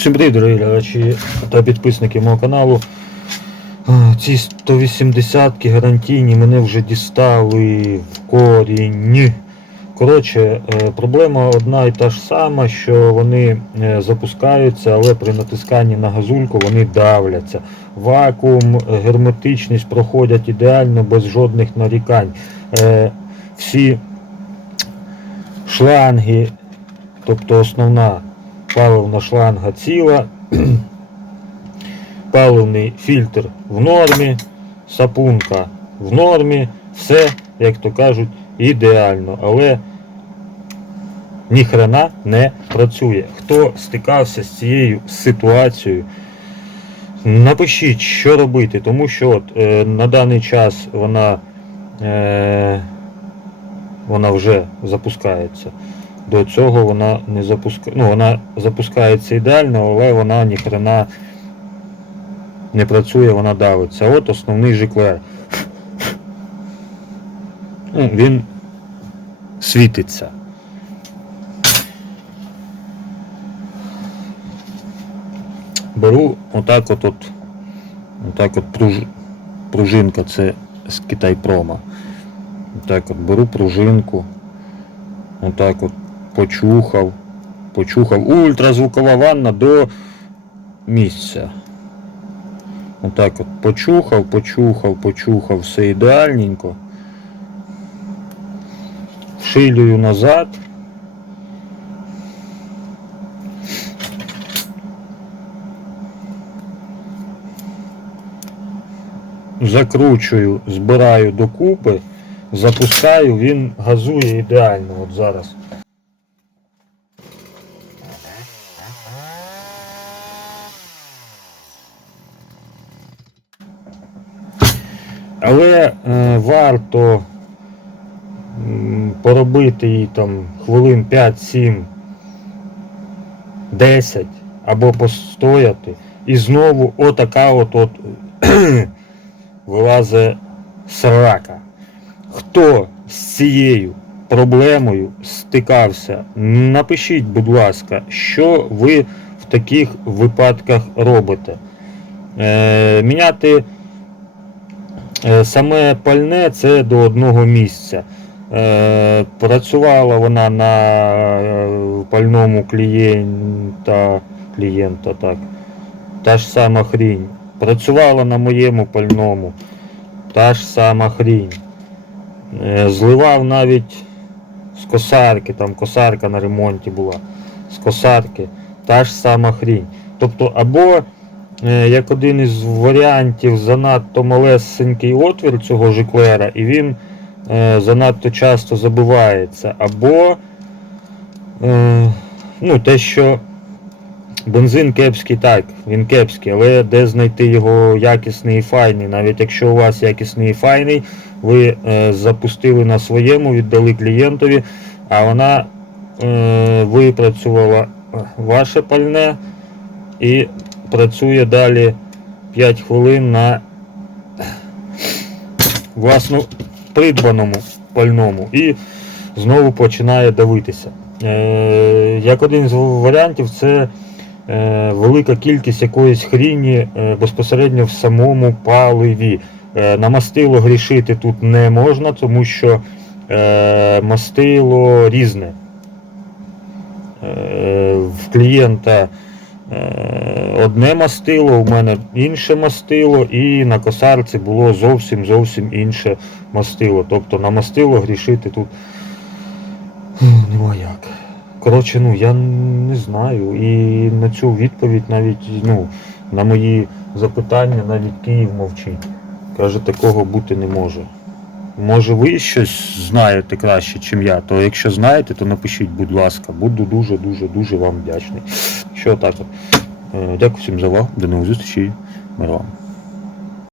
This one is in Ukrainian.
Всім привіт, дорогі глядачі та підписники мого каналу. Е, Ці 180-ки гарантійні мене вже дістали в корінь. Коротше, е, проблема одна і та ж сама, що вони е, запускаються, але при натисканні на газульку вони давляться. Вакуум, герметичність проходять ідеально без жодних нарікань. Всі шланги, тобто основна паливна шланга ціла, паливний фільтр в нормі, сапунка в нормі, все, як то кажуть, ідеально, але ніхрена не працює. Хто стикався з цією ситуацією, напишіть, що робити, тому що от, е, на даний час вона, е, вона вже запускається. До цього вона не запускає. Ну, вона запускається ідеально, але вона ніхрена не працює, вона давиться. От основний жиклер. Ну, він світиться. Беру отак от, от отак от пруж, пружинка, це з Китайпрома. Отак от беру пружинку. Отак от почухав, почухав. Ультразвукова ванна до місця. Отак от почухав, почухав, почухав, все ідеальненько. Вшилюю назад. Закручую, збираю докупи, запускаю, він газує ідеально от зараз. Але е, варто поробити її там хвилин 5-7, 10 або постояти. І знову отака от, от вилазить срака. Хто з цією проблемою стикався, напишіть, будь ласка, що ви в таких випадках робите. Е, міняти е, саме пальне це до одного місця. Е, працювала вона на е, пальному клієнта, клієнта так. Та ж сама хрінь. Працювала на моєму пальному. Та ж сама хрінь. Е, Зливав навіть з косарки, там косарка на ремонті була. З косарки. Та ж сама хрінь. Тобто, або е, як один із варіантів занадто малесенький отвір цього жиклера, і він е, занадто часто забивається, або е, ну, те, що бензин кепський, так, він кепський, але де знайти його якісний і файний, навіть якщо у вас якісний і файний, ви е, запустили на своєму, віддали клієнтові, а вона е, випрацювала ваше пальне і працює далі 5 хвилин на власно придбаному пальному і знову починає давитися. Е, як один з варіантів, це велика кількість якоїсь хріні е, безпосередньо в самому паливі. Е, на мастило грішити тут не можна, тому що е, мастило різне. Е, в клієнта е, одне мастило, у мене інше мастило, і на косарці було зовсім зовсім інше мастило. Тобто на мастило грішити тут нема як. Коротше, ну я не знаю. І на цю відповідь навіть ну, на мої запитання навіть Київ мовчить. Каже, такого бути не може. Може ви щось знаєте краще, ніж я, то якщо знаєте, то напишіть, будь ласка, буду дуже-дуже дуже вам вдячний. Що так. Е, Дякую всім за увагу, до нових зустрічей. Мир вам.